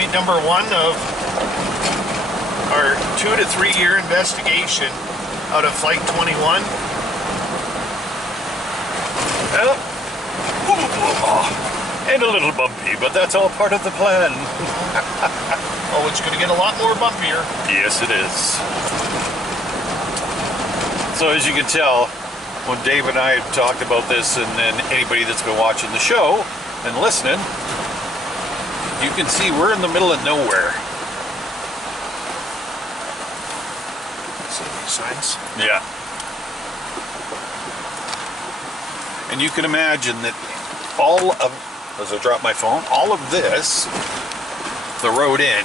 night number 1 of our 2 to 3 year investigation out of Flight 21. Well, and a little bumpy, but that's all part of the plan. Oh, it's going to get a lot more bumpier. Yes, it is. So as you can tell, when Dave and I have talked about this, and then anybody that's been watching the show and listening, you can see we're in the middle of nowhere. See these signs? Yeah. And you can imagine that all of, as I drop my phone, all of this, the road in,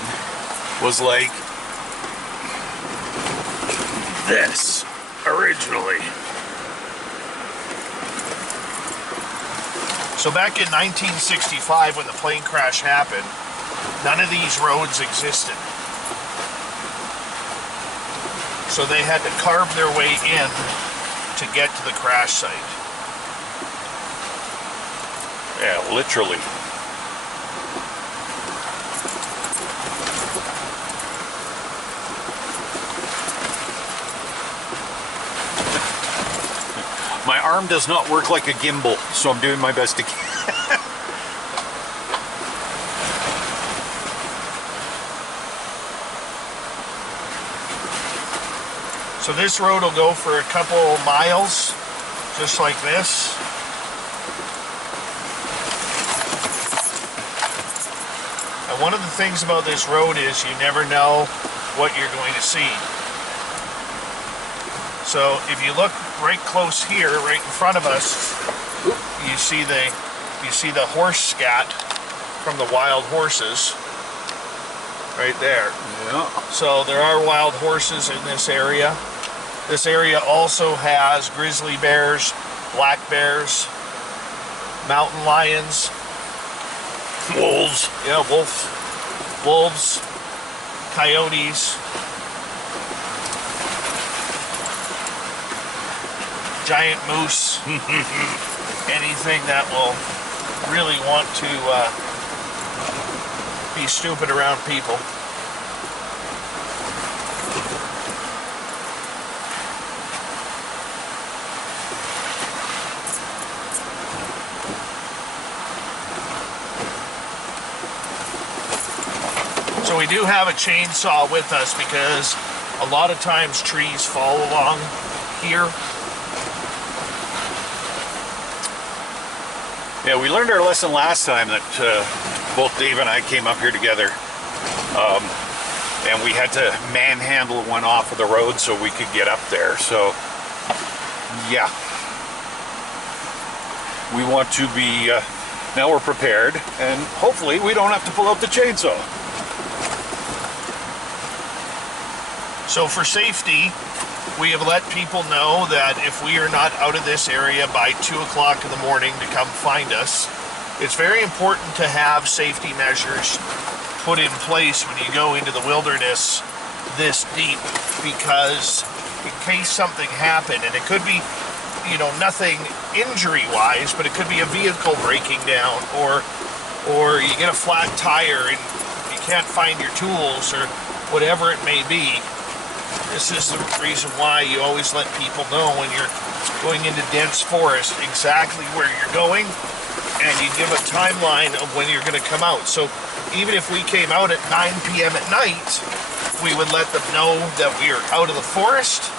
was like this originally. So back in 1965, when the plane crash happened, none of these roads existed. So they had to carve their way in to get to the crash site. Yeah, literally. My arm does not work like a gimbal, so I'm doing my best to keep. So this road will go for a couple miles, just like this. And one of the things about this road is you never know what you're going to see. So if you look right close here, right in front of us, you see the horse scat from the wild horses right there. Yeah. So there are wild horses in this area. This area also has grizzly bears, black bears, mountain lions, Wolves. yeah, wolves, coyotes, giant moose, anything that will really want to be stupid around people. So we do have a chainsaw with us because a lot of times trees fall along here. Yeah, we learned our lesson last time that both Dave and I came up here together, and we had to manhandle one off of the road so we could get up there. So, yeah, we want to be, now we're prepared, and hopefully we don't have to pull out the chainsaw. So for safety, we have let people know that if we are not out of this area by 2 o'clock in the morning to come find us. It's very important to have safety measures put in place when you go into the wilderness this deep, because in case something happened, and it could be, you know, nothing injury-wise, but it could be a vehicle breaking down, or you get a flat tire and you can't find your tools, or whatever it may be. This is the reason why you always let people know when you're going into dense forest exactly where you're going, and you give a timeline of when you're going to come out. So even if we came out at 9 p.m. at night, we would let them know that we are out of the forest.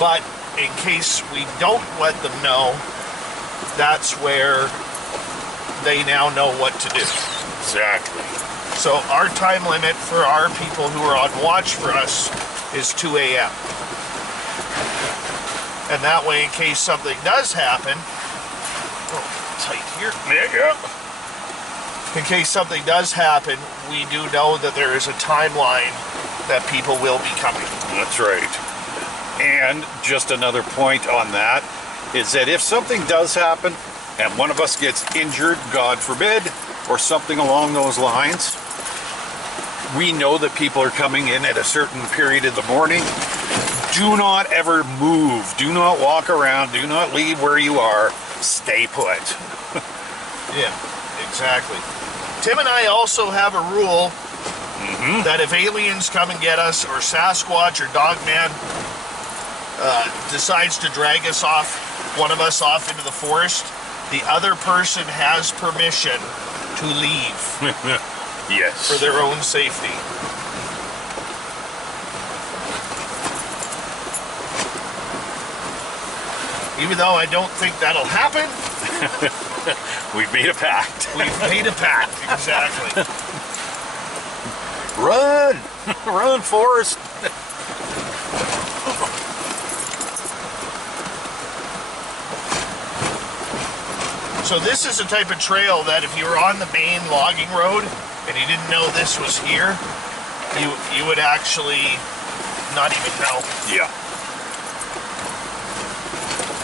But in case we don't let them know, that's where they now know what to do. Exactly. So our time limit for our people who are on watch for us is 2 a.m. And that way, in case something does happen, oh, tight here. There you go. In case something does happen, we do know that there is a timeline that people will be coming. That's right. And just another point on that is that if something does happen and one of us gets injured, God forbid, or something along those lines, we know that people are coming in at a certain period of the morning. Do not ever move. Do not walk around. Do not leave where you are. Stay put. Yeah, exactly. Tim and I also have a rule that if aliens come and get us, or Sasquatch or Dogman decides to drag us off, one of us off into the forest, the other person has permission to leave. Yes. For their own safety. Even though I don't think that'll happen. We've made a pact. We've made a pact, exactly. Run! Run, Forrest! So this is a type of trail that if you were on the main logging road and you didn't know this was here, you would actually not even know. Yeah.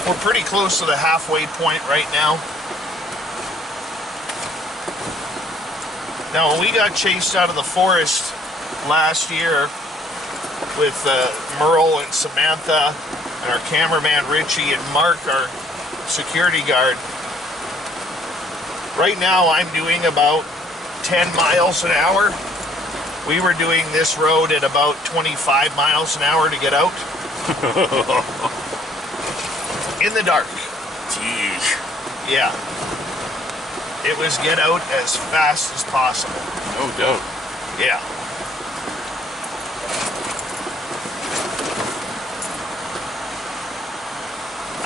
We're pretty close to the halfway point right now. Now, when we got chased out of the forest last year with Merle and Samantha and our cameraman Richie and Mark, our security guard, right now I'm doing about 10 miles an hour. We were doing this road at about 25 miles an hour to get out. In the dark. Jeez. Yeah. It was get out as fast as possible. No doubt. Yeah.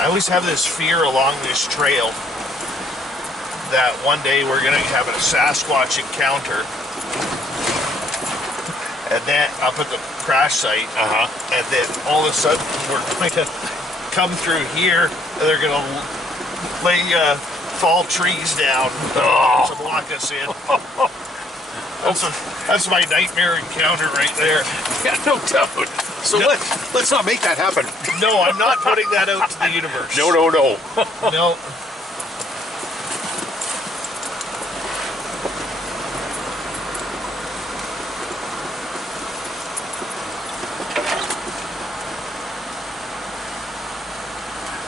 I always have this fear along this trail that one day we're going to have a Sasquatch encounter, and then up at the crash site, and then all of a sudden we're going to come through here, and they're going to lay fall trees down to block us in. That's my nightmare encounter right there. Yeah, no doubt. So no, let's not make that happen. No, I'm not putting that out to the universe. No. No.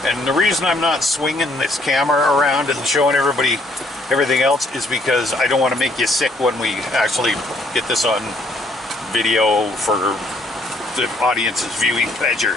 And the reason I'm not swinging this camera around and showing everybody everything else is because I don't want to make you sick when we actually get this on video for the audience's viewing pleasure.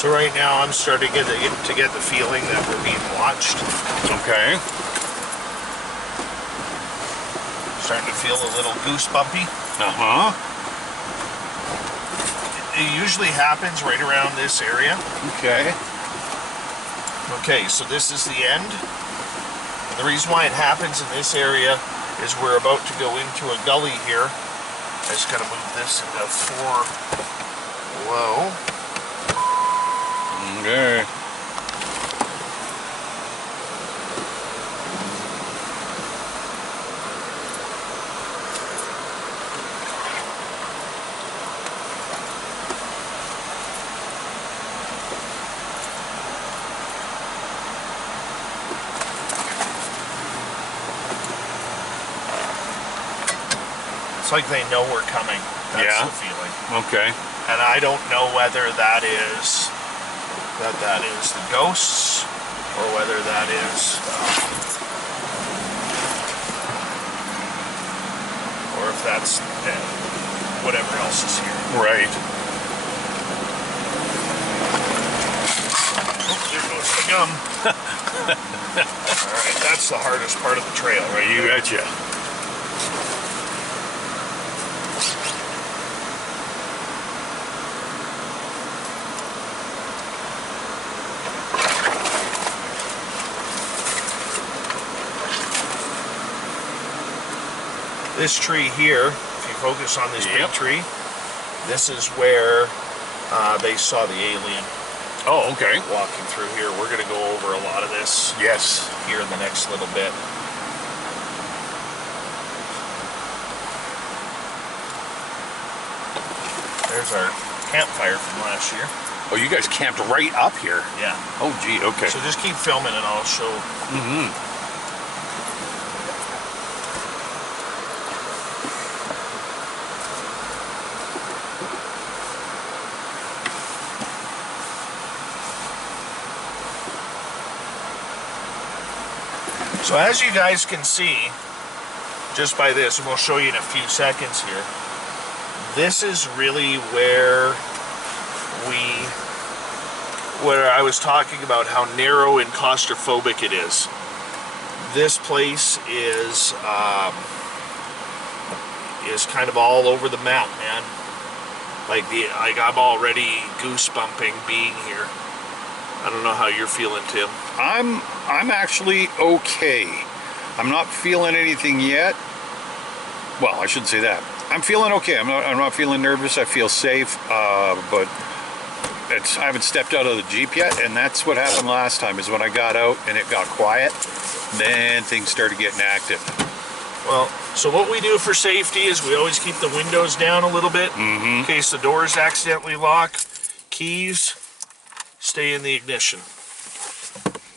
So right now I'm starting to get the feeling that we're being watched. Okay. Starting to feel a little goosebumpy. It usually happens right around this area. Okay. Okay, so this is the end. And the reason why it happens in this area is we're about to go into a gully here. I just gotta move this into 4 low. Okay. It's like they know we're coming. That's the feeling. Okay. And I don't know whether that is the ghosts or whether that is or if that's whatever else is here. Right. Oh, there goes the gum. Alright, that's the hardest part of the trail, right? You betcha. This tree here, if you focus on this big tree, this is where they saw the alien. Oh, okay. Walking through here. We're going to go over a lot of this. Yes. Here in the next little bit. There's our campfire from last year. Oh, you guys camped right up here? Yeah. Oh, gee, okay. So just keep filming and I'll show. So as you guys can see, just by this, and we'll show you in a few seconds here, this is really where I was talking about how narrow and claustrophobic it is. This place is kind of all over the map, man. Like I'm already goosebumping being here. I don't know how you're feeling, Tim. I'm actually okay. I'm not feeling anything yet. Well, I shouldn't say that. I'm feeling okay. I'm not feeling nervous. I feel safe, but I haven't stepped out of the Jeep yet, and that's what happened last time, is when I got out and it got quiet, then things started getting active. Well, so what we do for safety is we always keep the windows down a little bit in case the doors accidentally lock. Keys stay in the ignition.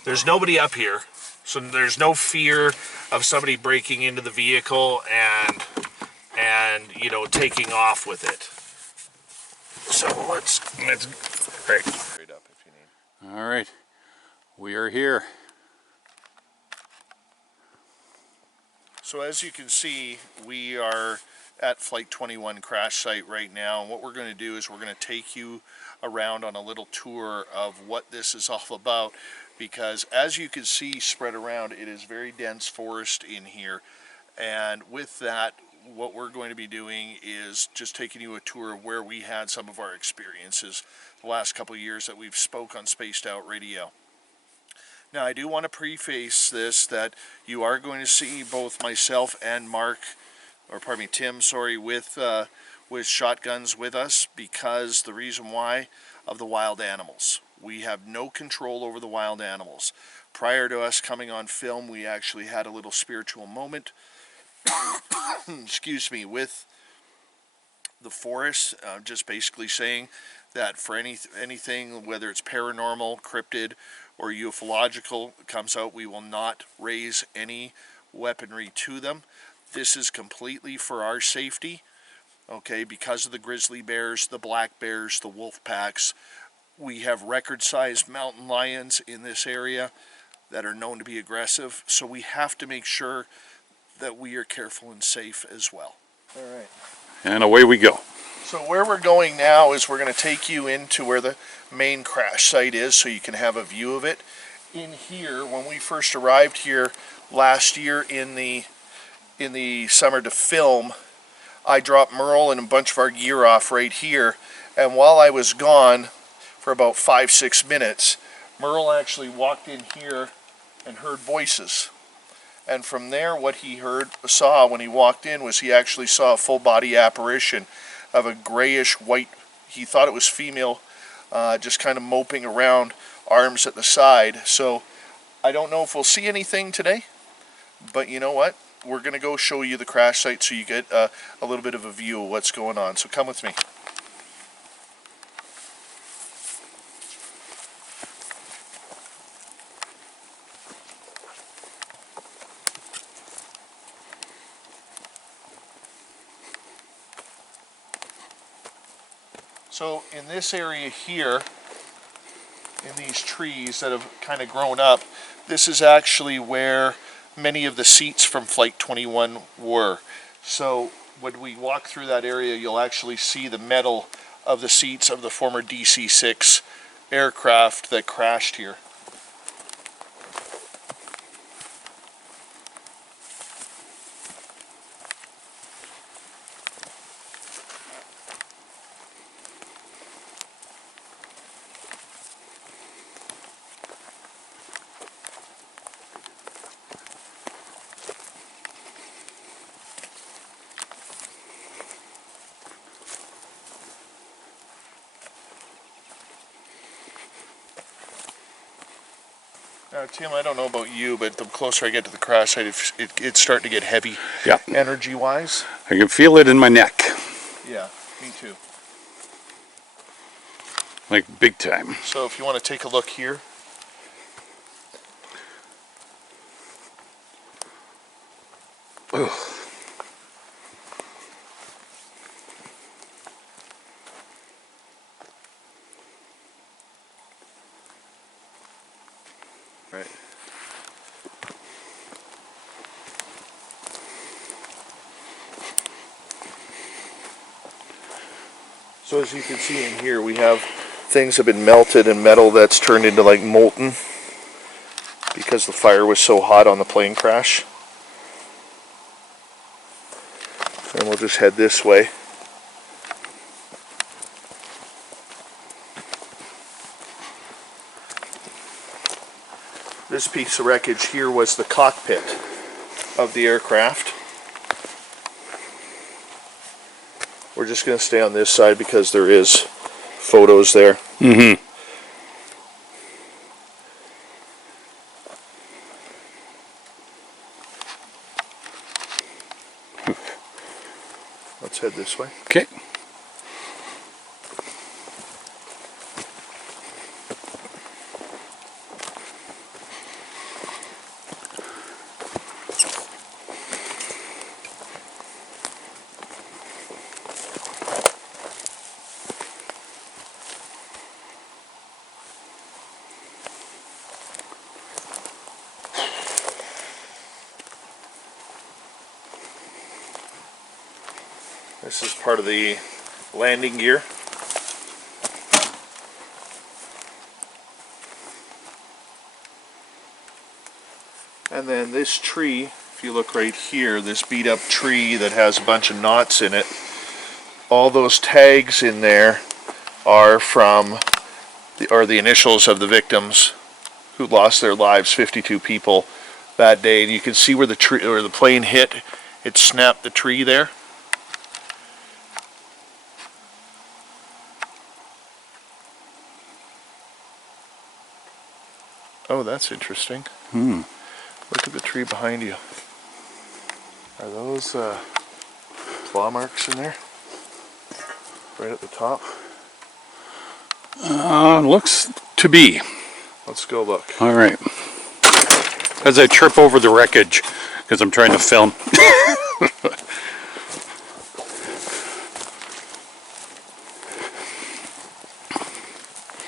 There's nobody up here, so there's no fear of somebody breaking into the vehicle and you know, taking off with it. So let's right. Straight up if you need. All right, we are here. So as you can see, we are at Flight 21 crash site right now, and what we're going to do is we're going to take you around on a little tour of what this is all about, because as you can see spread around, it is very dense forest in here, and with that, what we're going to be doing is just taking you a tour of where we had some of our experiences the last couple of years that we've spoke on Spaced Out Radio. Now, I do want to preface this that you are going to see both myself and Tim, with shotguns with us, because the reason why of the wild animals. We have no control over the wild animals. Prior to us coming on film, we actually had a little spiritual moment, excuse me, with the forest, just basically saying that for anything, whether it's paranormal, cryptid, or ufological comes out, we will not raise any weaponry to them. This is completely for our safety, okay, because of the grizzly bears, the black bears, the wolf packs. We have record-sized mountain lions in this area that are known to be aggressive, so we have to make sure that we are careful and safe as well. All right. And away we go. So where we're going now is we're going to take you into where the main crash site is so you can have a view of it. In here, when we first arrived here last year in the summer to film, I dropped Merle and a bunch of our gear off right here, and while I was gone for about 5-6 minutes, Merle actually walked in here and heard voices. And from there, what he saw when he walked in was he actually saw a full body apparition of a grayish white, he thought it was female, just kind of moping around, arms at the side. So I don't know if we'll see anything today, but you know what? We're going to go show you the crash site so you get a little bit of a view of what's going on. So come with me. So in this area here, in these trees that have kind of grown up, this is actually where many of the seats from Flight 21 were. So when we walk through that area, you'll actually see the metal of the seats of the former DC-6 aircraft that crashed here. Now, Tim, I don't know about you, but the closer I get to the crash site, it's starting to get heavy, yeah, energy-wise. I can feel it in my neck. Yeah, me too. Like big time. So if you want to take a look here. Ugh. Right. So as you can see in here, we have things have been melted and metal that's turned into like molten because the fire was so hot on the plane crash. And we'll just head this way. This piece of wreckage here was the cockpit of the aircraft. We're just going to stay on this side because there is photos there. Mm-hmm. Let's head this way. Okay. This is part of the landing gear. And then this tree, if you look right here, this beat up tree that has a bunch of knots in it, all those tags in there are from the initials of the victims who lost their lives, 52 people that day. And you can see where the tree or the plane hit, it snapped the tree there. Oh, that's interesting. Look at the tree behind you. Are those claw marks in there? Right at the top? Looks to be. Let's go look. All right. As I trip over the wreckage, because I'm trying to film.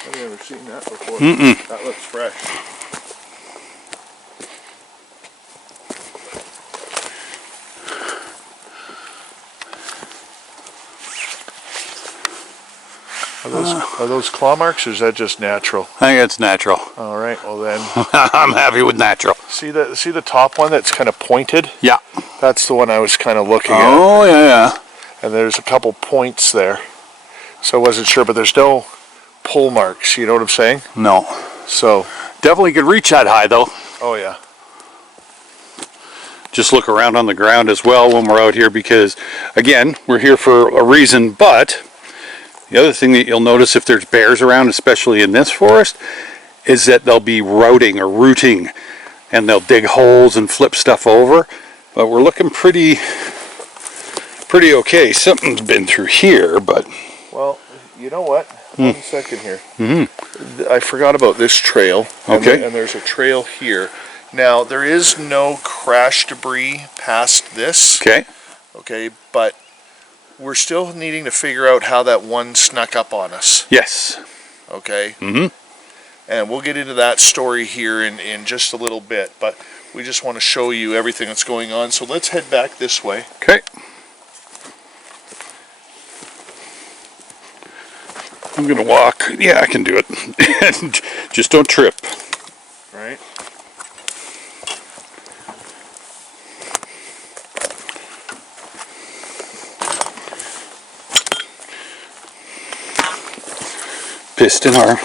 I've never seen that before. Mm-mm. That looks fresh. Are those claw marks, or is that just natural? I think it's natural. All right, well then. I'm happy with natural. See the top one that's kind of pointed? Yeah. That's the one I was kind of looking at. Oh, yeah. And there's a couple points there. So I wasn't sure, but there's no pull marks, you know what I'm saying? No. So. Definitely could reach that high, though. Oh, yeah. Just look around on the ground as well when we're out here because, again, we're here for a reason, but the other thing that you'll notice if there's bears around, especially in this forest, is that they'll be routing or rooting, and they'll dig holes and flip stuff over. But we're looking pretty okay. Something's been through here, but... Well, you know what? 1 second here. I forgot about this trail. Okay. And there's a trail here. Now, there is no crash debris past this. Okay. Okay, but we're still needing to figure out how that one snuck up on us. Yes. Okay? Mm-hmm. And we'll get into that story here in just a little bit, but we just want to show you everything that's going on. So let's head back this way. Okay. I'm going to walk. Yeah, I can do it. Just don't trip. Right? Piston arm.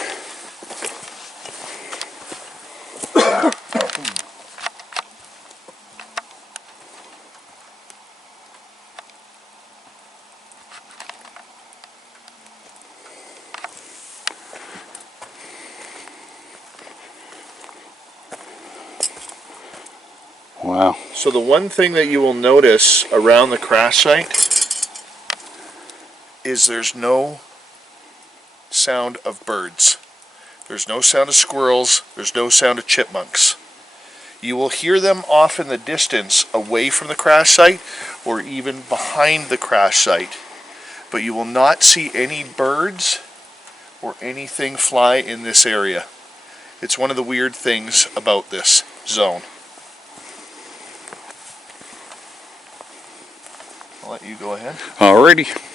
Wow. So the one thing that you will notice around the crash site is there's no sound of birds. There's no sound of squirrels. There's no sound of chipmunks. You will hear them off in the distance away from the crash site or even behind the crash site. But you will not see any birds or anything fly in this area. It's one of the weird things about this zone. I'll let you go ahead. Alrighty.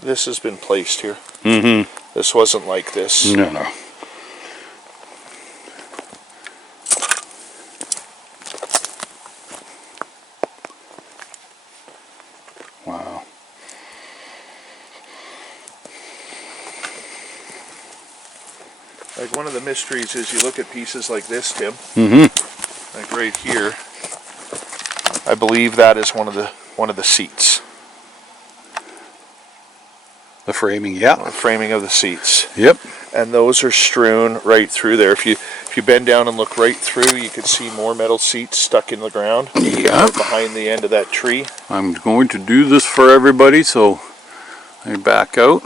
This has been placed here. Mm-hmm. This wasn't like this. No, no. Wow. Like, one of the mysteries is you look at pieces like this, Tim. Mm-hmm. Like right here. I believe that is one of the seats. The framing, yeah. The framing of the seats. Yep. And those are strewn right through there. If you bend down and look right through, you can see more metal seats stuck in the ground. Yep. Behind the end of that tree. I'm going to do this for everybody, so I back out.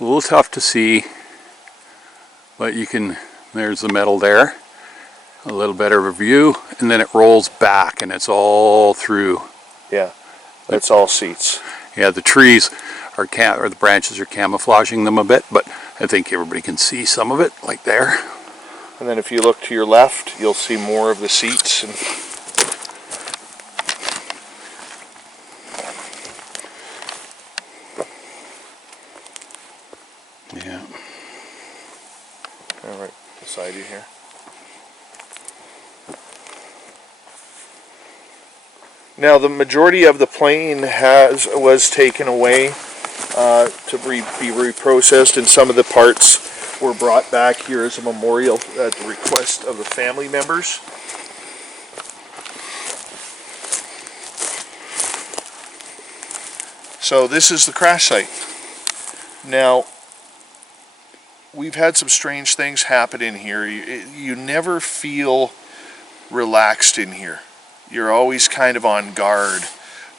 A little tough to see, but you can, there's the metal there. A little better of a view, and then it rolls back and it's all through. Yeah, that's all seats. Yeah, the trees are or the branches are camouflaging them a bit, but I think everybody can see some of it, like there. And then if you look to your left, you'll see more of the seats. And yeah. all right, beside you here. Now, the majority of the plane was taken away to be reprocessed, and some of the parts were brought back here as a memorial at the request of the family members. So this is the crash site. Now, we've had some strange things happen in here. You never feel relaxed in here. You're always kind of on guard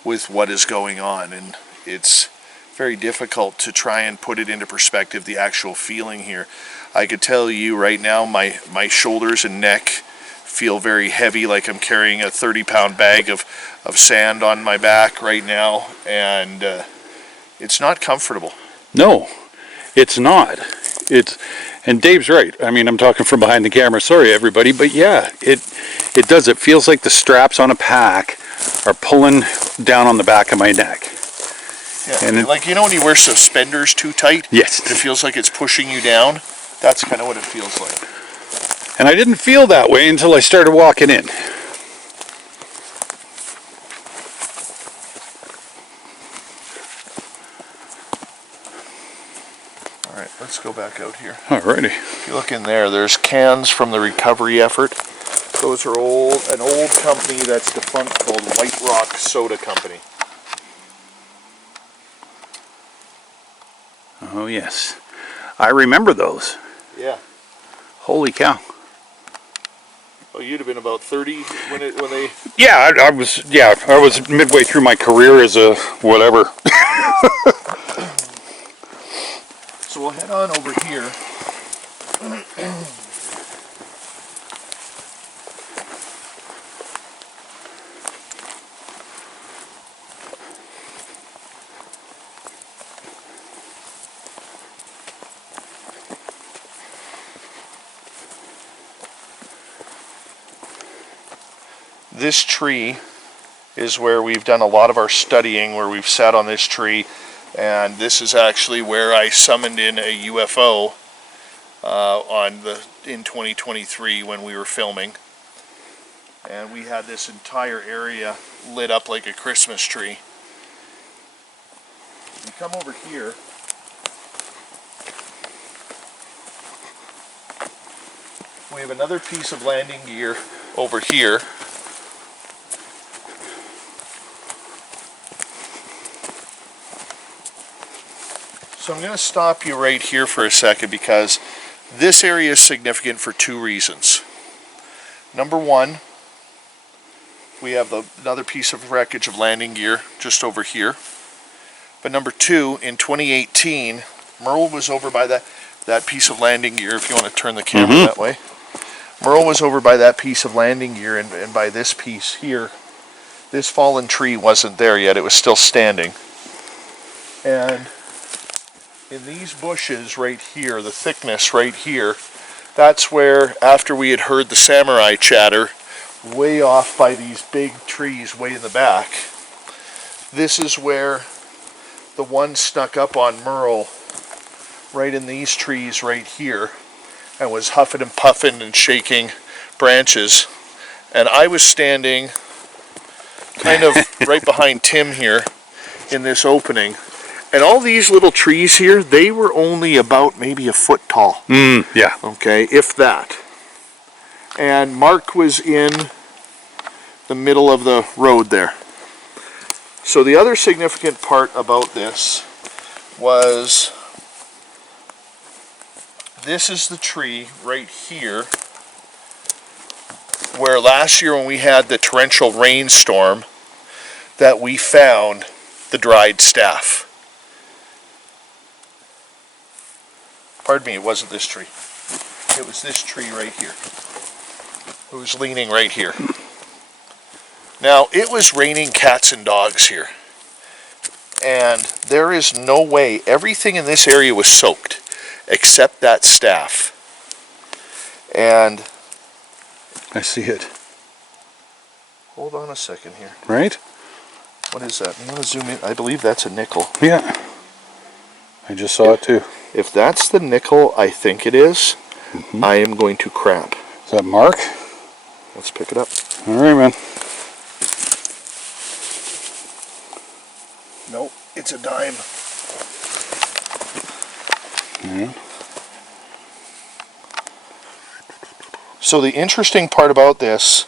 with what is going on, and it's very difficult to try and put it into perspective, the actual feeling here. I could tell you right now, my shoulders and neck feel very heavy, like I'm carrying a 30-pound bag of sand on my back right now, and it's not comfortable. No, it's not. And Dave's right. I mean, I'm talking from behind the camera. Sorry, everybody, but yeah, it does. It feels like the straps on a pack are pulling down on the back of my neck. Yeah, and like, you know when you wear suspenders too tight? Yes. It feels like it's pushing you down. That's kind of what it feels like. And I didn't feel that way until I started walking in. All right, let's go back out here. Alrighty. If you look in there, there's cans from the recovery effort. Those are an old company that's defunct called White Rock Soda Company. Oh yes, I remember those. Yeah. Holy cow. Oh, you'd have been about 30 when they... Yeah, I was midway through my career as a whatever. So we'll head on over here. This tree is where we've done a lot of our studying, where we've sat on this tree, and this is actually where I summoned in a UFO in 2023 when we were filming. And we had this entire area lit up like a Christmas tree. You come over here, we have another piece of landing gear over here. So I'm going to stop you right here for a second because this area is significant for two reasons. Number one, we have another piece of wreckage of landing gear just over here. But number two, in 2018, Merle was over by that piece of landing gear, if you want to turn the camera that way. Merle was over by that piece of landing gear, and by this piece here, this fallen tree wasn't there yet, it was still standing. And in these bushes right here, the thickness right here, that's where, after we had heard the samurai chatter, way off by these big trees way in the back, this is where the one snuck up on Merle, right in these trees right here, and was huffing and puffing and shaking branches. And I was standing kind of right behind Tim here in this opening. And all these little trees here, they were only about maybe a foot tall. Yeah. Okay, if that. And Mark was in the middle of the road there. So the other significant part about this was, this is the tree right here where last year when we had the torrential rainstorm that we found the dried staff. Pardon me, it wasn't this tree. It was this tree right here. It was leaning right here. Now, it was raining cats and dogs here. And there is no way, everything in this area was soaked except that staff. And I see it. hold on a second here. Right? What is that? I'm going to zoom in. I believe that's a nickel. Yeah. I just saw it too. If that's the nickel I think it is, I am going to crap. Is that Mark? Let's pick it up. All right, man. Nope, it's a dime. Yeah. So the interesting part about this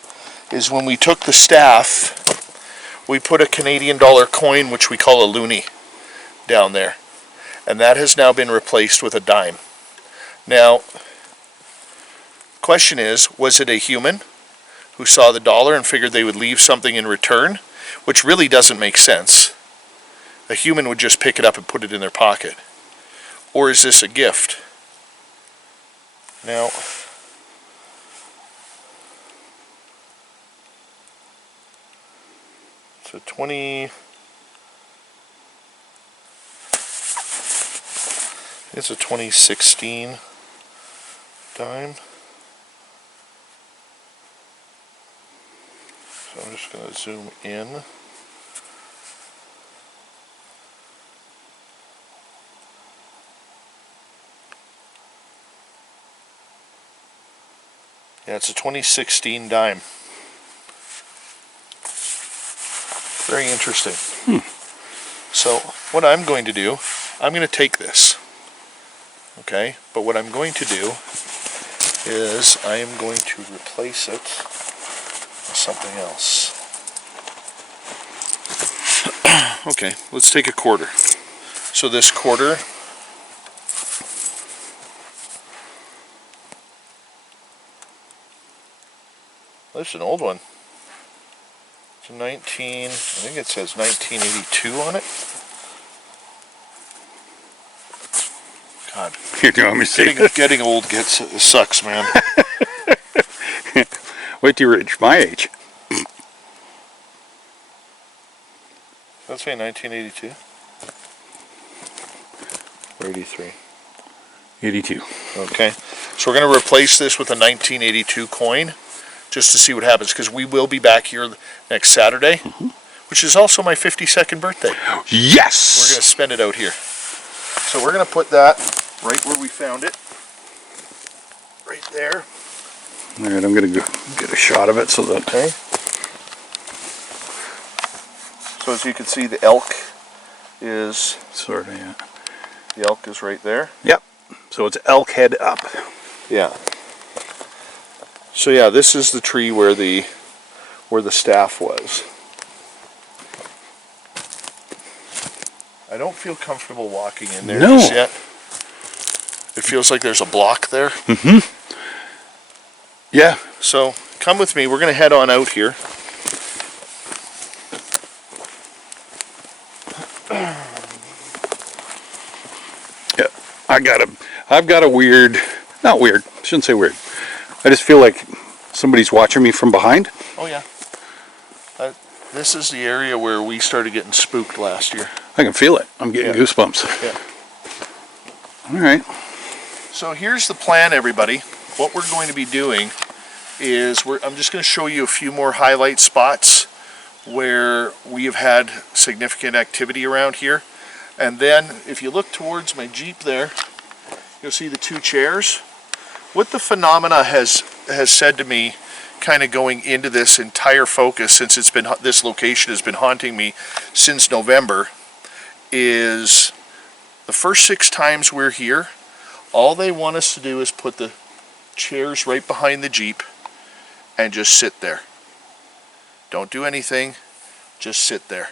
is when we took the staff, we put a Canadian dollar coin, which we call a loonie, down there. And that has now been replaced with a dime. Now, question is, was it a human who saw the dollar and figured they would leave something in return? Which really doesn't make sense. A human would just pick it up and put it in their pocket. Or is this a gift? Now, it's a 20... It's a 2016 dime. So I'm just going to zoom in. Yeah, it's a 2016 dime. Very interesting. So what I'm going to do, I'm going to take this. Okay, but what I'm going to do is I am going to replace it with something else. Okay, let's take a quarter. So this quarter, this is an old one. It's a I think it says 1982 on it. God. Here, do you want me to see? Getting old sucks, man. Wait till you reach my age. Let's say 1982. Or 83. 82. Okay. So we're going to replace this with a 1982 coin just to see what happens, because we will be back here next Saturday, which is also my 52nd birthday. Yes! We're going to spend it out here. So we're going to put that right where we found it. Right there. All right, I'm going to go get a shot of it so that... Okay. So as you can see, the elk is... Sort of, yeah. The elk is right there. Yep. So it's elk head up. Yeah. So yeah, this is the tree where the staff was. I don't feel comfortable walking in there No. just yet. It feels like there's a block there. Mm-hmm. Yeah. So come with me. We're going to head on out here. Yeah. I've got a weird, not weird, shouldn't say weird. I just feel like somebody's watching me from behind. Oh yeah. This is the area where we started getting spooked last year. I can feel it. I'm getting goosebumps. Yeah. All right. So here's the plan, everybody. What we're going to be doing is I'm just going to show you a few more highlight spots where we have had significant activity around here. And then if you look towards my Jeep there, you'll see the two chairs. What the phenomena has said to me, kind of going into this entire focus since this location has been haunting me since November, is the first 6 times we're here, all they want us to do is put the chairs right behind the Jeep and just sit there. Don't do anything, just sit there.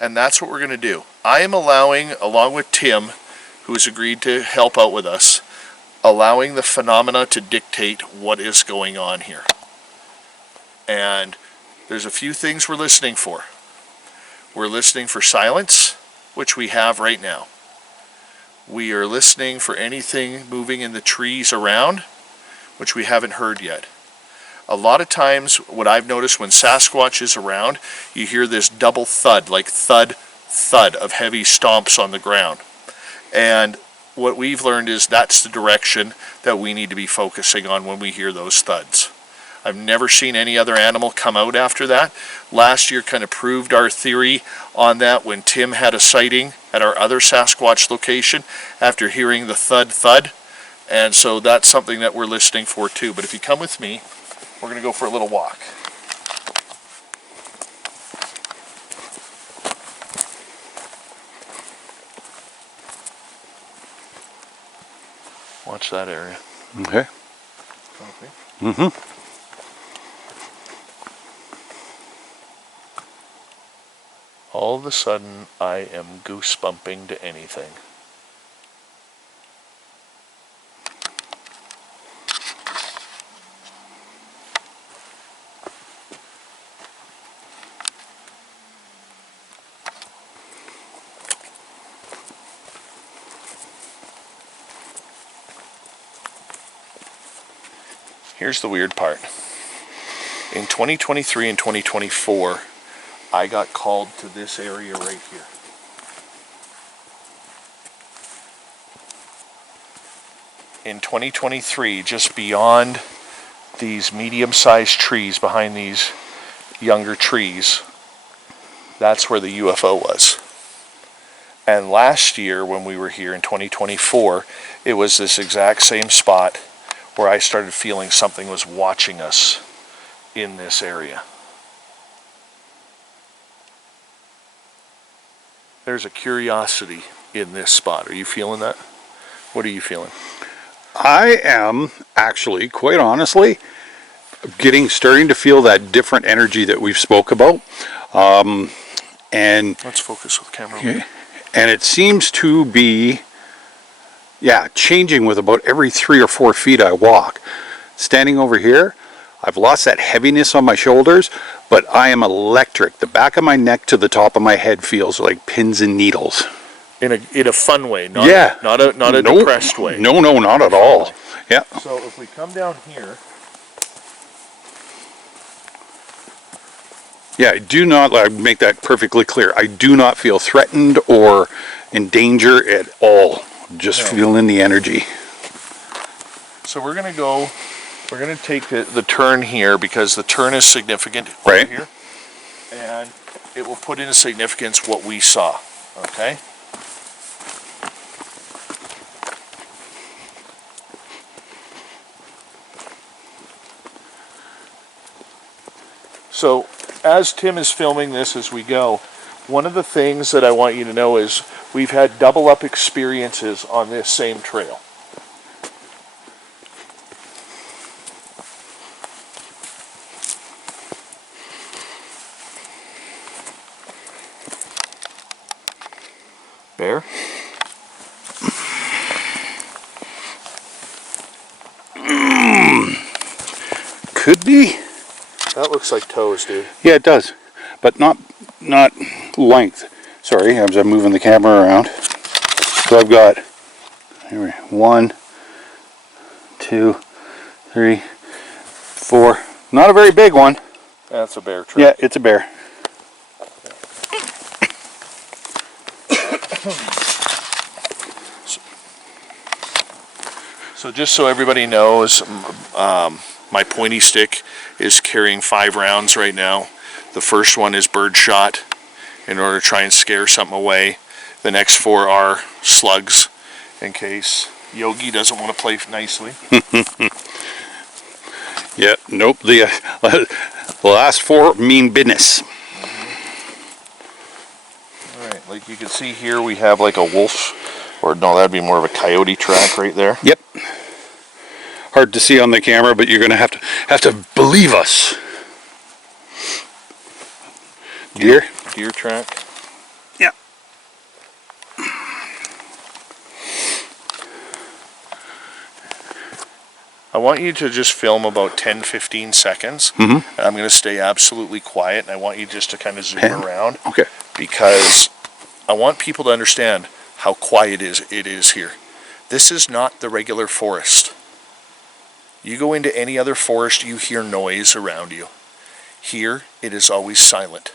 And that's what we're going to do. I am allowing, along with Tim, who has agreed to help out with us, allowing the phenomena to dictate what is going on here. And there's a few things we're listening for. We're listening for silence, which we have right now. We are listening for anything moving in the trees around, which we haven't heard yet. A lot of times, what I've noticed when Sasquatch is around, you hear this double thud, like thud, thud of heavy stomps on the ground. And what we've learned is that's the direction that we need to be focusing on when we hear those thuds. I've never seen any other animal come out after that. Last year kind of proved our theory on that when Tim had a sighting at our other Sasquatch location after hearing the thud thud. And so that's something that we're listening for too. But if you come with me, we're going to go for a little walk. Watch that area. Okay. Mm-hmm. All of a sudden, I am goosebumping to anything. Here's the weird part. In 2023 and 2024, I got called to this area right here. In 2023, just beyond these medium-sized trees, behind these younger trees, that's where the UFO was. And last year, when we were here in 2024, it was this exact same spot where I started feeling something was watching us in this area. There's a curiosity in this spot. Are you feeling that? What are you feeling? I am actually, quite honestly, starting to feel that different energy that we've spoke about. And let's focus with camera. Okay. And it seems to be, changing with about every 3 or 4 feet I walk. Standing over here, I've lost that heaviness on my shoulders, but I am electric. The back of my neck to the top of my head feels like pins and needles. In a fun way, not a depressed way. No, not at all. Yeah. So if we come down here. Yeah, I do not, I make that perfectly clear. I do not feel threatened or in danger at all. Just feeling the energy. So we're going to take the turn here because the turn is significant right here. And it will put into significance what we saw. Okay? So as Tim is filming this as we go, one of the things that I want you to know is we've had double up experiences on this same trail. Bear? Could be. That looks like toes, dude. Yeah, it does, but not length. Sorry, as I'm moving the camera around. So I've got here 1, 2, 3, 4. Not a very big one. That's a bear track. Yeah, it's a bear. So just so everybody knows, my pointy stick is carrying 5 rounds right now. The first one is bird shot in order to try and scare something away. The next 4 are slugs in case Yogi doesn't want to play nicely. Yeah, nope. The last 4 mean business. Alright, like you can see here we have like a wolf, or no, that'd be more of a coyote track right there. Yep. Hard to see on the camera, but you're gonna have to believe us. Deer? Deer track. Yeah. I want you to just film about 10-15 seconds. Mm-hmm. And I'm going to stay absolutely quiet, and I want you just to kind of zoom around. Okay. Because I want people to understand how quiet it is here. This is not the regular forest. You go into any other forest, you hear noise around you. Here, it is always silent.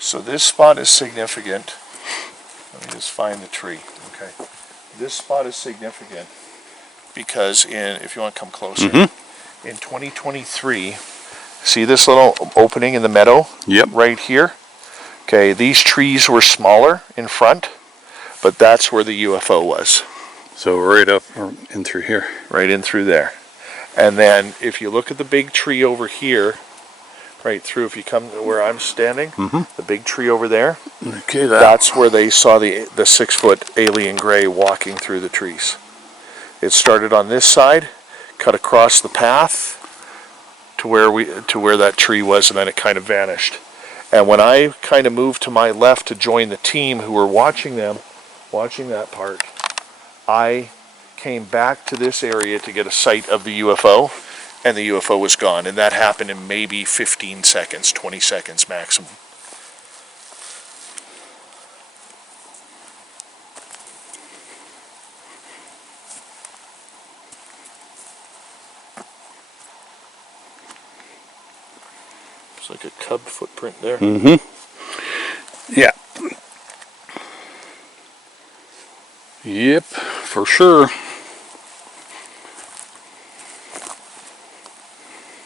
So this spot is significant. Let me just find the tree. Okay. This spot is significant because if you want to come closer, in 2023, see this little opening in the meadow? Yep. Right here? Okay, these trees were smaller in front, but that's where the UFO was. So right up in through here. Right in through there. And then if you look at the big tree over here, right through, if you come to where I'm standing, the big tree over there, okay, that's where they saw the 6-foot alien gray walking through the trees. It started on this side, cut across the path to where that tree was, and then it kind of vanished. And when I kind of moved to my left to join the team who were watching that part, I came back to this area to get a sight of the UFO, and the UFO was gone. And that happened in maybe 15 seconds, 20 seconds maximum. It's like a cub footprint there. Yeah. Yep, for sure.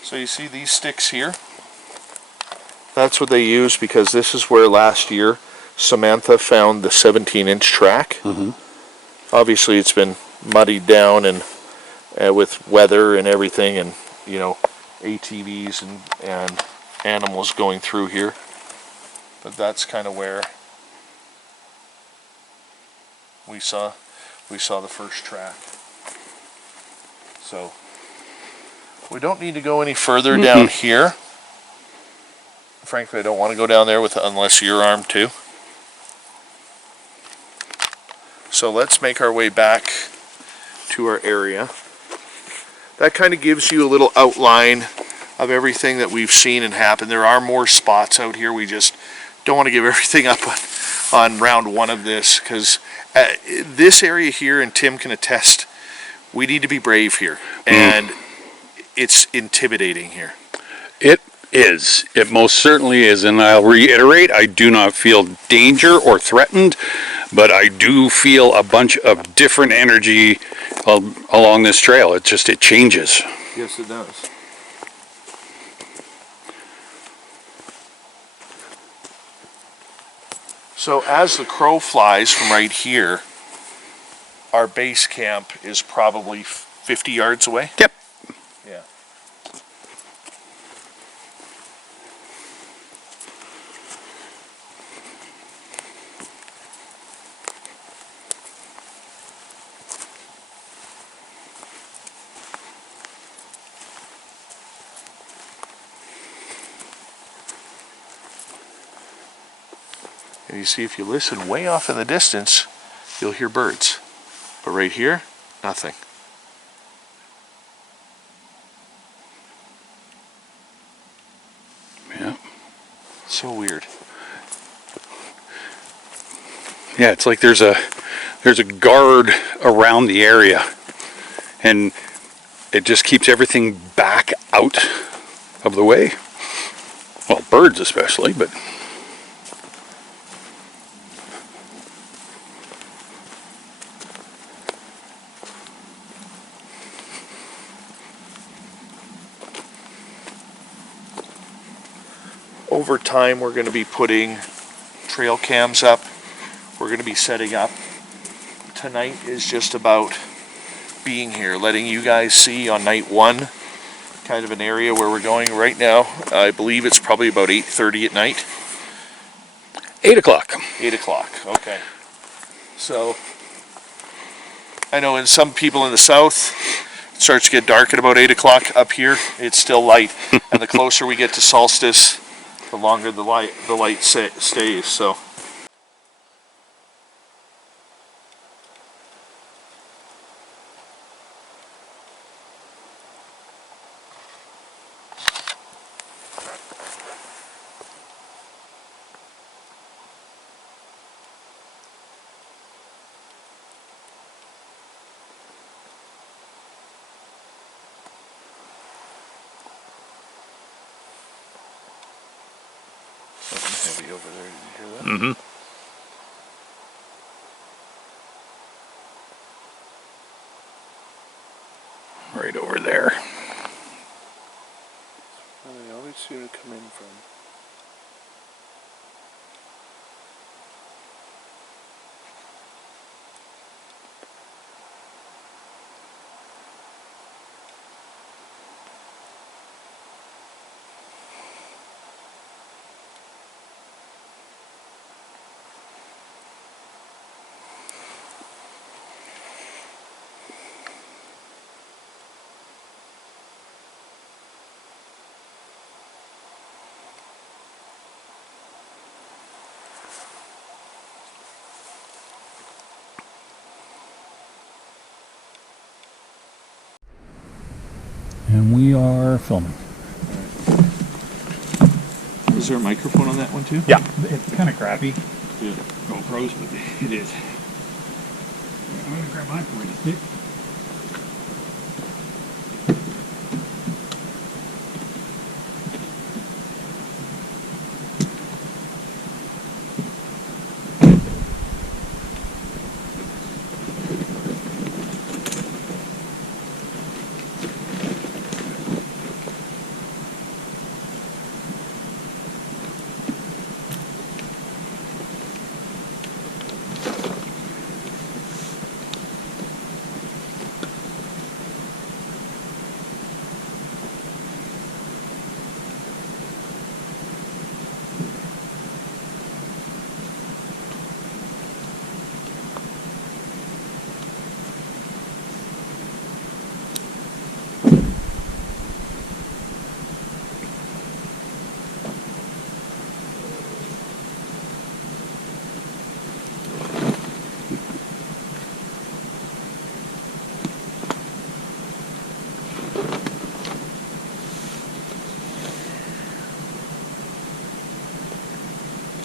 So you see these sticks here? That's what they use because this is where last year Samantha found the 17-inch track. Obviously it's been muddied down and with weather and everything, and ATVs and animals going through here. But that's kind of where we saw the first track. So we don't need to go any further down here. Frankly, I don't want to go down there unless you're armed too. So let's make our way back to our area. That kind of gives you a little outline of everything that we've seen and happened. There are more spots out here. We just don't want to give everything up on round 1 of this, because this area here, and Tim can attest, we need to be brave here, and it's intimidating here. is. It most certainly is, and I'll reiterate, I do not feel danger or threatened, but I do feel a bunch of different energy along this trail. It changes. Yes, it does. So as the crow flies from right here, our base camp is probably 50 yards away? Yep. Yeah. And you see, if you listen way off in the distance, you'll hear birds. But right here, nothing. Yeah. So weird. Yeah, it's like there's a guard around the area, and it just keeps everything back out of the way. Well, birds especially, but over time, we're going to be putting trail cams up. We're going to be setting up. Tonight is just about being here, letting you guys see on night one kind of an area where we're going right now. I believe it's probably about 8:30 at night. 8 o'clock. 8 o'clock, okay. So, I know in some people in the south, it starts to get dark at about 8 o'clock. Up here, it's still light. And the closer we get to solstice, the longer the light stays, so. Something heavy over there, did you hear that? Mm-hmm. Right over there. Well, they always seem to come in from. And we are filming. Is there a microphone on that one too? Yeah, it's kind of crappy. Yeah. GoPros, but it is. I'm going to grab my pointy stick.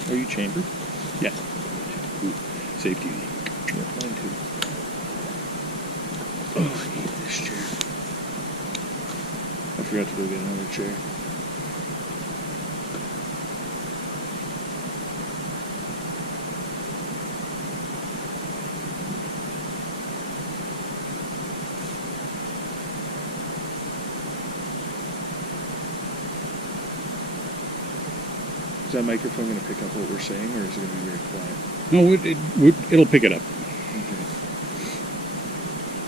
Are you chambered? Yeah. Ooh, safety. Yep, mine too. Oh, I need this chair. I forgot to go get another chair. that microphone going to pick up what we're saying, or is it going to be very quiet? No, it'll pick it up. Okay.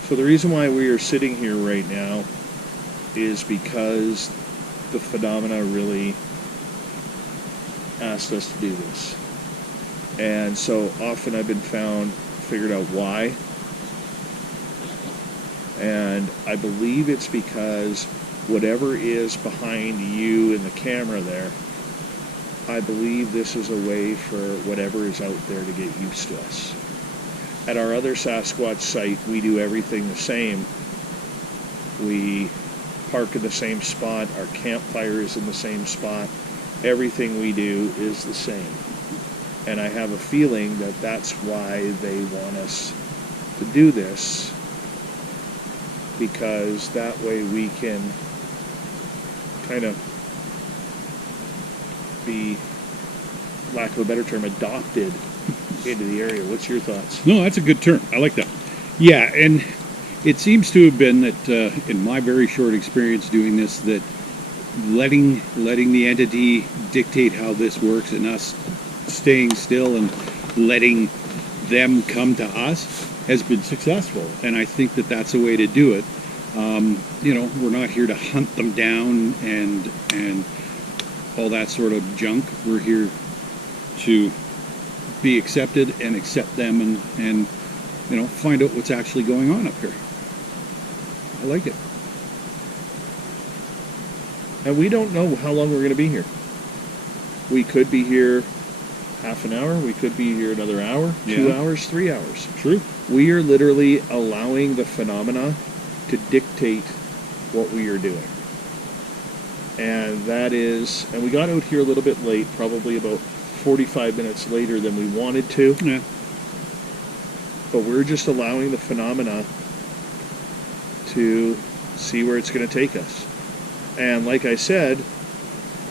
So the reason why we are sitting here right now is because the phenomena really asked us to do this. And so often I've been figured out why. And I believe it's because whatever is behind you in the camera there, I believe this is a way for whatever is out there to get used to us. At our other Sasquatch site, we do everything the same. We park in the same spot, our campfire is in the same spot, everything we do is the same. And I have a feeling that that's why they want us to do this, because that way we can kind of be, lack of a better term, adopted into the area. What's your thoughts? No, that's a good term. I like that. Yeah, and it seems to have been that in my very short experience doing this, that letting the entity dictate how this works and us staying still and letting them come to us has been successful. And I think that that's a way to do it. You know, we're not here to hunt them down and all that sort of junk. We're here to be accepted and accept them and you know, find out what's actually going on up here. I like it. And we don't know how long we're going to be here. We could be here half an hour. We could be here another hour, 2 hours, 3 hours. True. We are literally allowing the phenomena to dictate what we are doing. And that is, and we got out here a little bit late, probably about 45 minutes later than we wanted to. Yeah. But we're just allowing the phenomena to see where it's going to take us. And like I said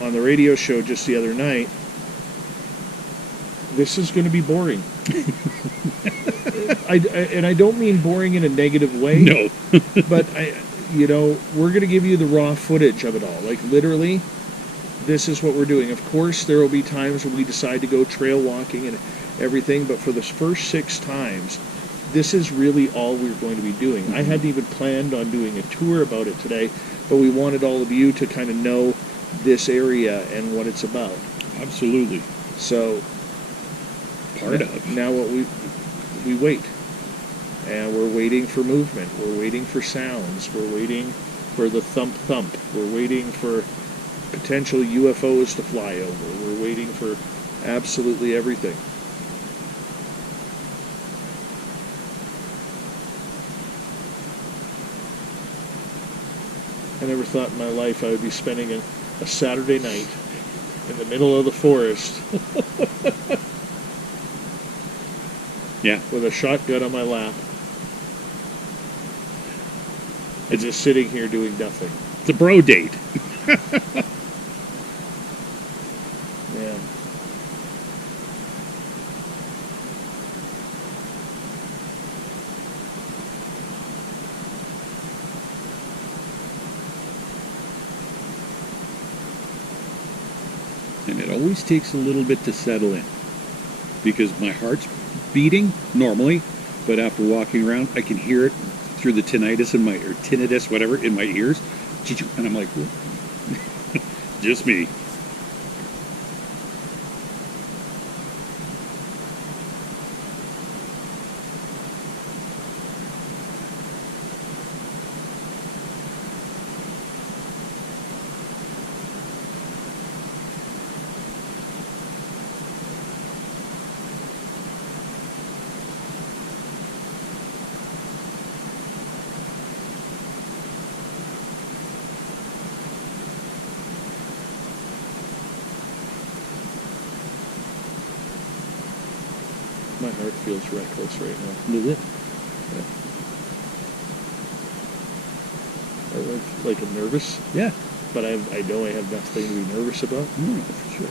on the radio show just the other night, this is going to be boring. And I don't mean boring in a negative way. No. But we're going to give you the raw footage of it all. Like literally, this is what we're doing. Of course, there will be times when we decide to go trail walking and everything, but for the first 6 times, this is really all we're going to be doing. Mm-hmm. I hadn't even planned on doing a tour about it today, but we wanted all of you to kind of know this area and what it's about. Absolutely. So, now what we wait. And we're waiting for movement. We're waiting for sounds. We're waiting for the thump. We're waiting for potential UFOs to fly over. We're waiting for absolutely everything. I never thought in my life I would be spending a Saturday night in the middle of the forest yeah, with a shotgun on my lap and just sitting here doing nothing. It's a bro date. Yeah. And it always takes a little bit to settle in, because my heart's beating normally, but after walking around, I can hear it through the tinnitus or tinnitus, whatever, in my ears, and I'm like, just me. My heart feels reckless right now. Is it? Yeah. I look like I'm nervous, Yeah. but I know I have nothing to be nervous about. No, for sure.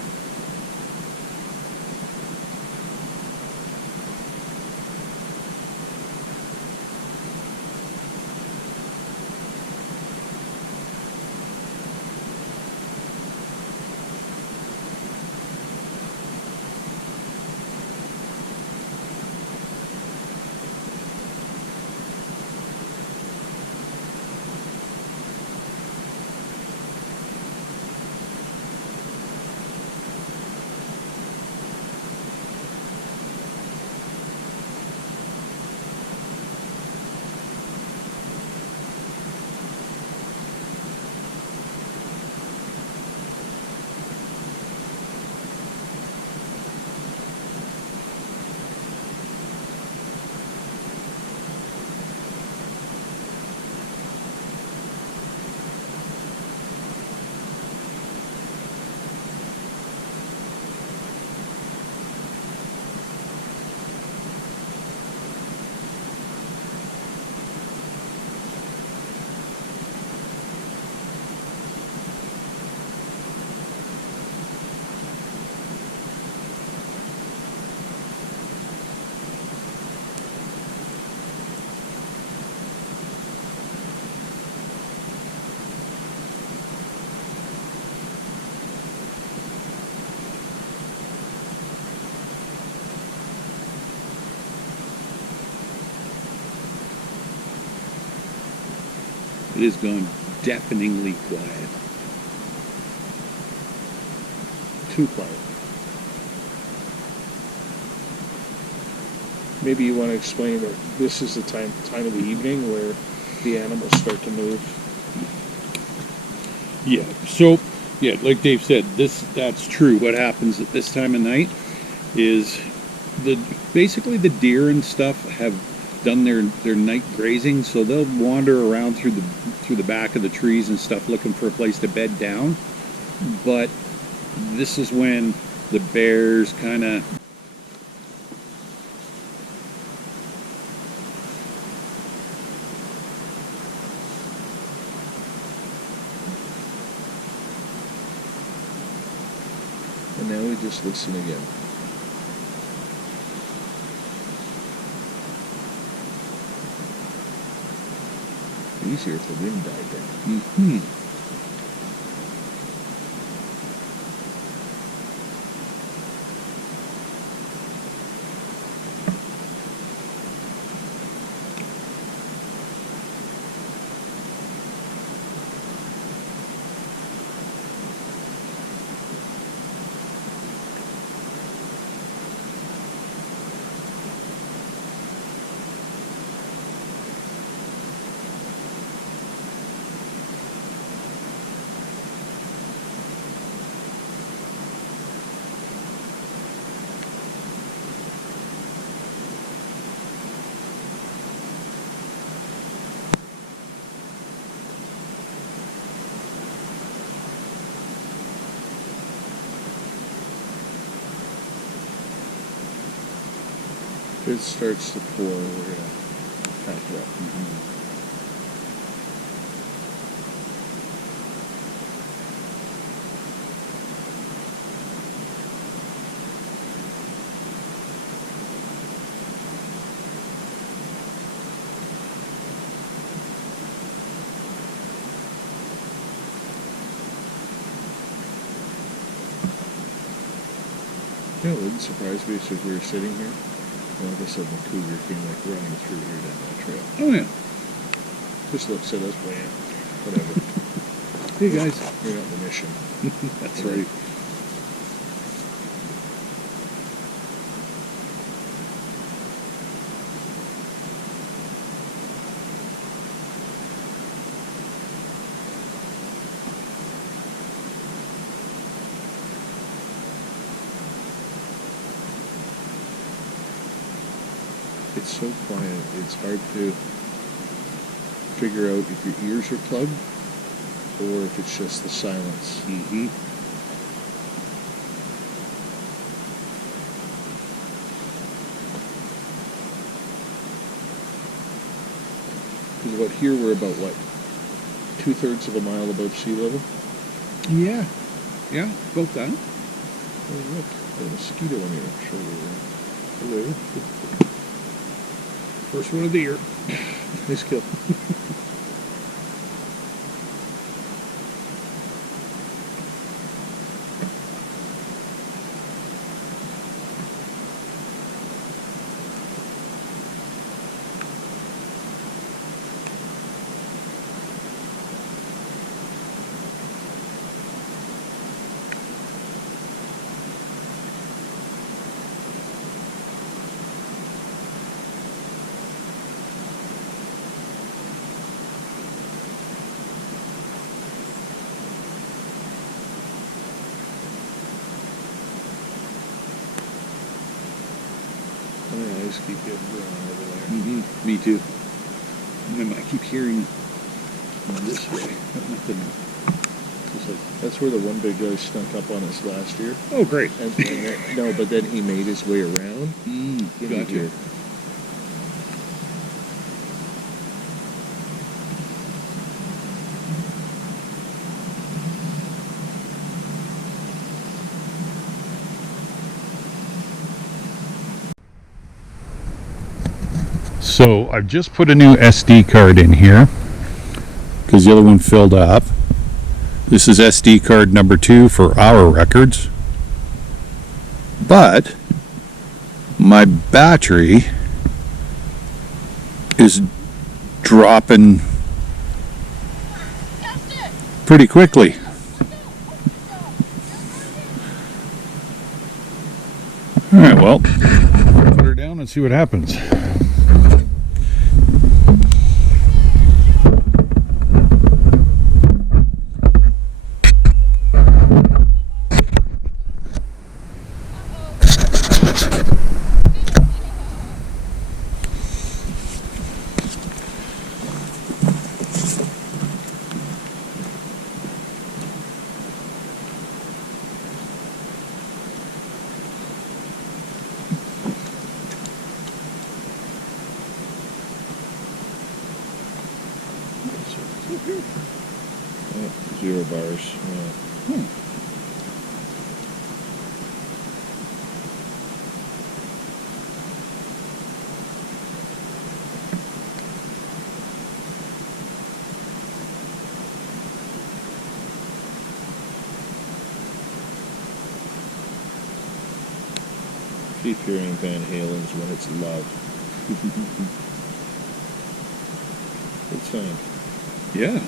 It has gone deafeningly quiet. Too quiet. Maybe you want to explain that this is the time of the evening where the animals start to move. Yeah. So, yeah, like Dave said, that's true. What happens at this time of night is basically the deer and stuff have done their night grazing, so they'll wander around through the back of the trees and stuff looking for a place to bed down. But this is when the bears kind of And now we just listen again. Easier if the wind died down. Mm-hmm. If it starts to pour, we're going to pack it up. You know, it wouldn't surprise me if we were sitting here. All of a sudden, the cougar came like running through here down that trail. Oh yeah. Just looks at us, man. Whatever. Hey guys. You're on the mission. That's right. It's so quiet, it's hard to figure out if your ears are plugged or if it's just the silence. Mm-hmm. Because here we're about, 2/3 of a mile above sea level? Yeah. Yeah, about that. Oh, look, a mosquito on your shoulder there. Hello. First one of the year. Nice kill. My eyes keep getting drawn over there. Mm-hmm. Me too. I keep hearing this way, but nothing. It's like, that's where the one big guy snuck up on us last year. Oh, great. No, but then he made his way around. Gotcha. Here. So I've just put a new SD card in here because the other one filled up. This is SD card number 2 for our records. But my battery is dropping pretty quickly. All right, well, put her down and see what happens. Oh, 0 bars. Yeah. Keep hearing Van Halen's When It's Love. Good sound. Yeah.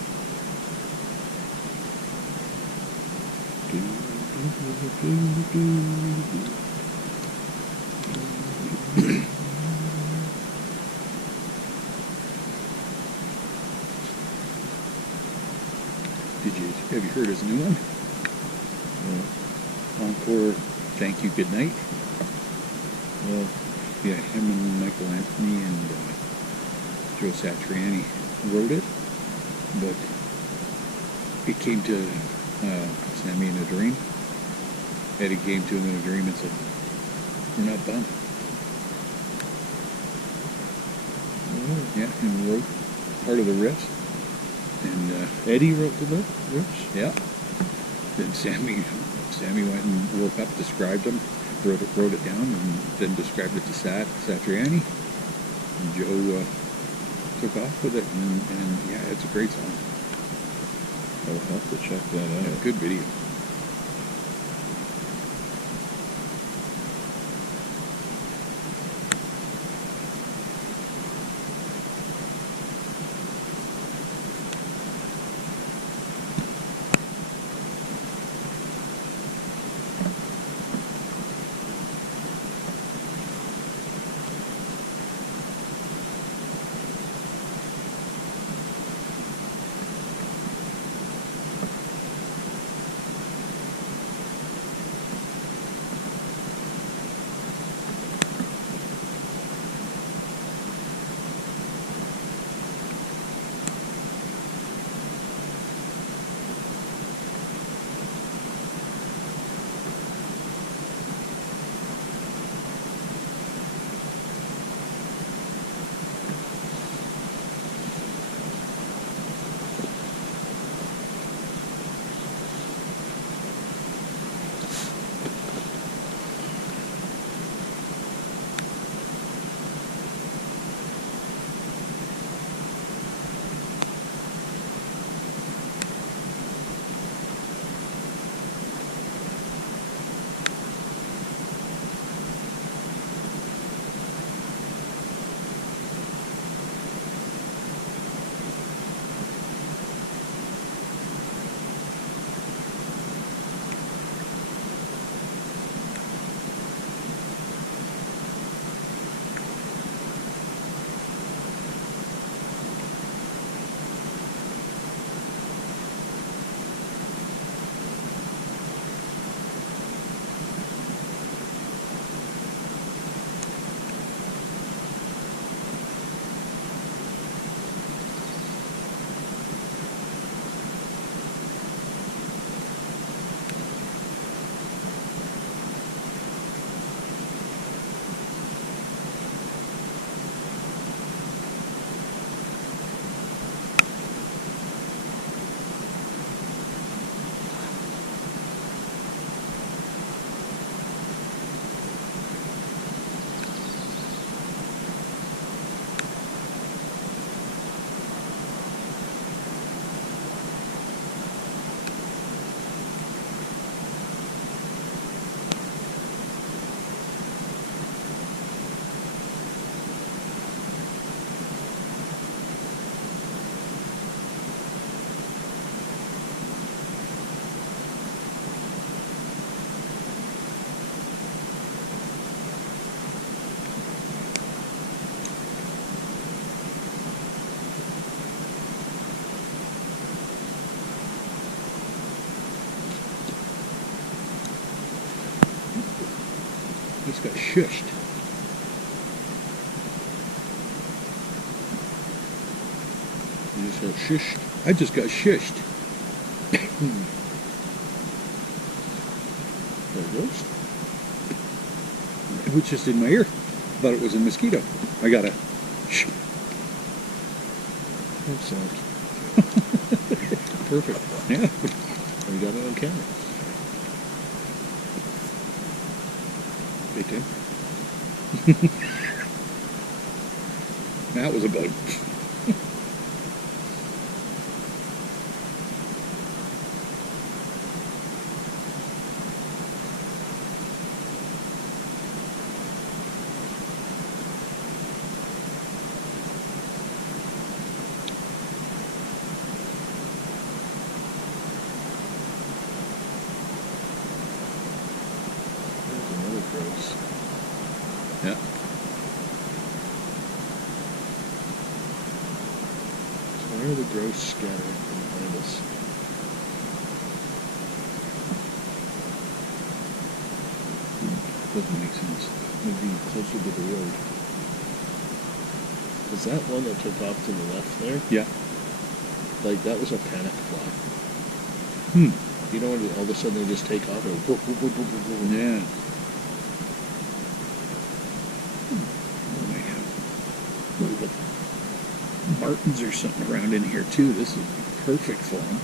Have you heard his new one? Encore, Thank You, Good Night. Yeah, him and Michael Anthony and Joe Satriani wrote it, but it came to Sammy in a dream. Eddie came to him in a dream and said, "We're not done." Yeah, and wrote part of the riffs. And Eddie wrote the riffs? yeah. Then Sammy went and woke up, described them, wrote it down, and then described it to Satriani. And Joe took off with it, and yeah, it's a great song. I'll have to check that out. Yeah, good video. got shushed. You just got shushed. I just got shushed. There it goes. It was just in my ear. Thought it was a mosquito. I got a shh. Excellent. Perfect. Yeah. We got it on camera. Big time. That was a bug. There's another gross. Yeah. So where are the gross scattering behind us? Doesn't make sense. Would be closer to the road. Was that one that took off to the left there? Yeah. Like, that was a panic fly. Hmm. You know when all of a sudden they just take off and whoop, whoop, whoop, whoop, whoop, whoop. Yeah. Oh, I have little martins or something around in here too. This is perfect for them.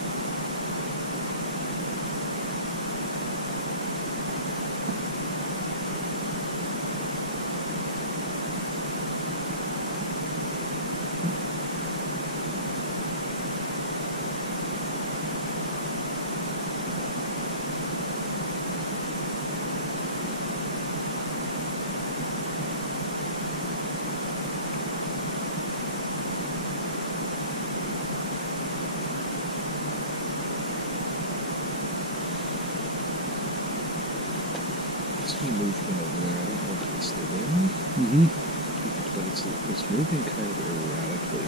Some movement over there. I don't know if it's the wind, Mm-hmm. but it's moving kind of erratically.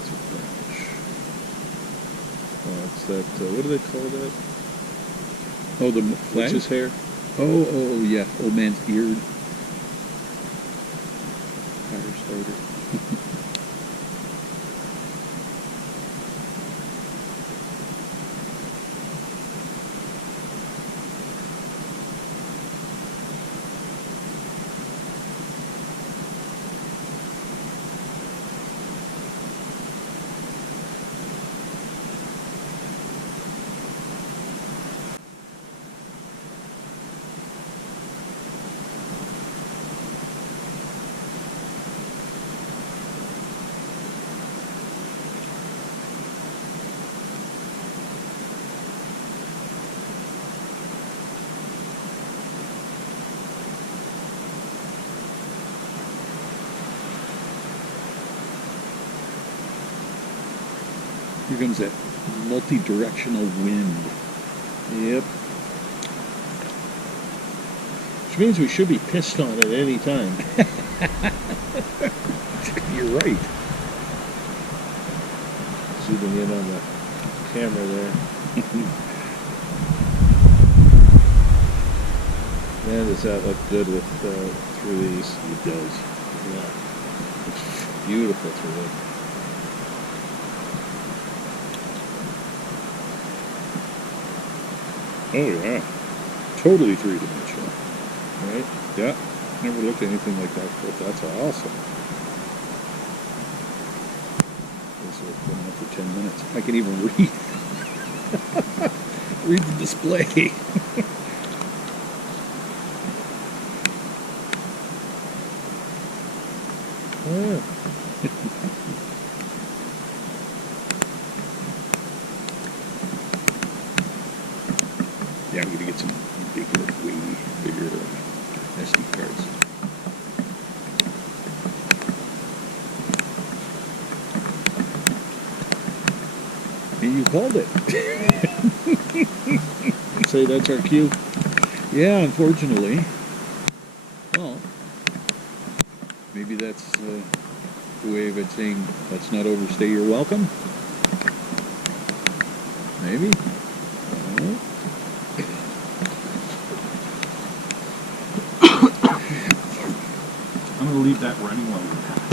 It's a brownish. Oh, it's that. What do they call that? Oh, the flag? Witch's hair. Oh, yeah. Old man's beard. Fire starter. Here comes that multi-directional wind. Yep. Which means we should be pissed on at any time. You're right. Zooming in on the camera there. Man, does that look good with through these? It does. Yeah, it's beautiful through it. Oh, yeah. Totally three-dimensional. Right? Yeah. Never looked at anything like that before. That's awesome. This will go on for 10 minutes. I can even read. Read the display. Oh, yeah. Yeah, I'm going to get some bigger, way bigger SD cards. And you called it. Say that's our cue. Yeah, unfortunately. Well, Maybe that's the way of it saying, let's not overstay your welcome. Maybe. I don't know. I'm going to leave that running while we're at it.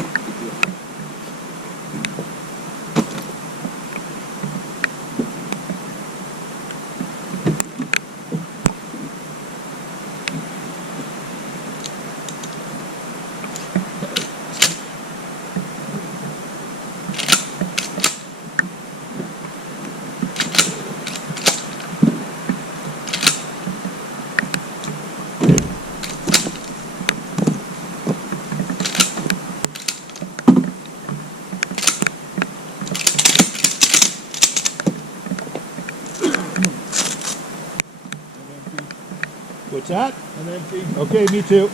What's that? I'm empty. Okay, me too.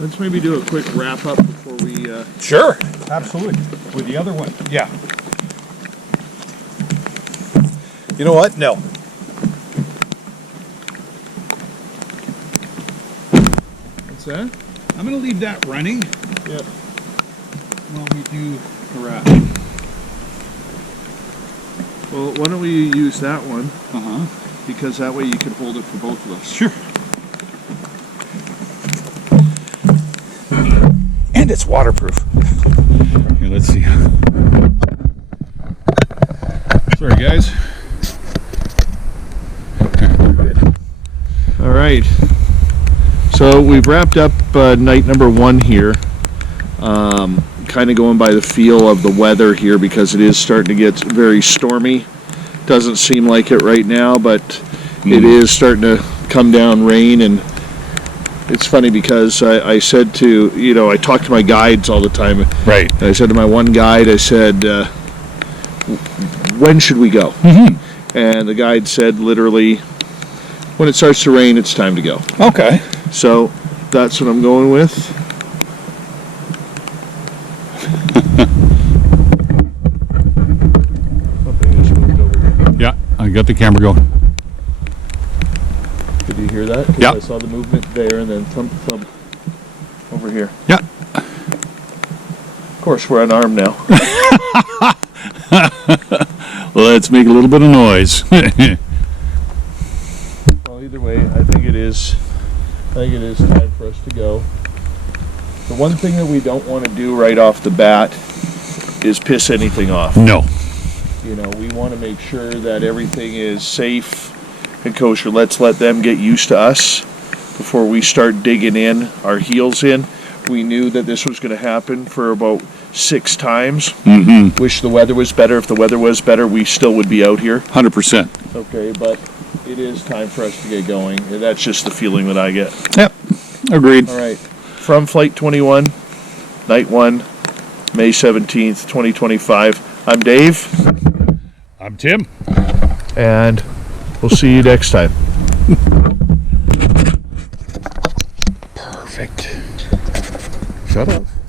Let's maybe do a quick wrap up before we. Sure, absolutely. With the other one, yeah. You know what? No. What's that? I'm going to leave that running Yeah. while we do the wrap. Well, why don't we use that one? Uh-huh. Because that way you can hold it for both of us. Sure. And it's waterproof. Here, let's see. Sorry, guys. All right. So we've wrapped up night number 1 here. Kind of going by the feel of the weather here because it is starting to get very stormy. Doesn't seem like it right now, but it is starting to come down rain. And it's funny because I said to, I talk to my guides all the time. Right. And I said to my one guide, I said, when should we go? Mm-hmm. And the guide said literally, when it starts to rain, it's time to go. Okay. So that's what I'm going with. Something just moved over here. Yeah, I got the camera going. Did you hear that? 'Cause Yeah. I saw the movement there and then thump thump over here. Yeah. Of course, we're unarmed now. Let's make a little bit of noise. Well, either way, I think it is time for us to go. The one thing that we don't want to do right off the bat is piss anything off. No. We want to make sure that everything is safe and kosher. Let's let them get used to us before we start digging in our heels in. We knew that this was going to happen for about 6 times. Mm-hmm. Wish the weather was better. If the weather was better, we still would be out here. 100%. Okay, but it is time for us to get going. And that's just the feeling that I get. Yep. Agreed. All right. From Flight 21, Night 1, May 17th, 2025. I'm Dave. I'm Tim. And we'll see you next time. Shut up.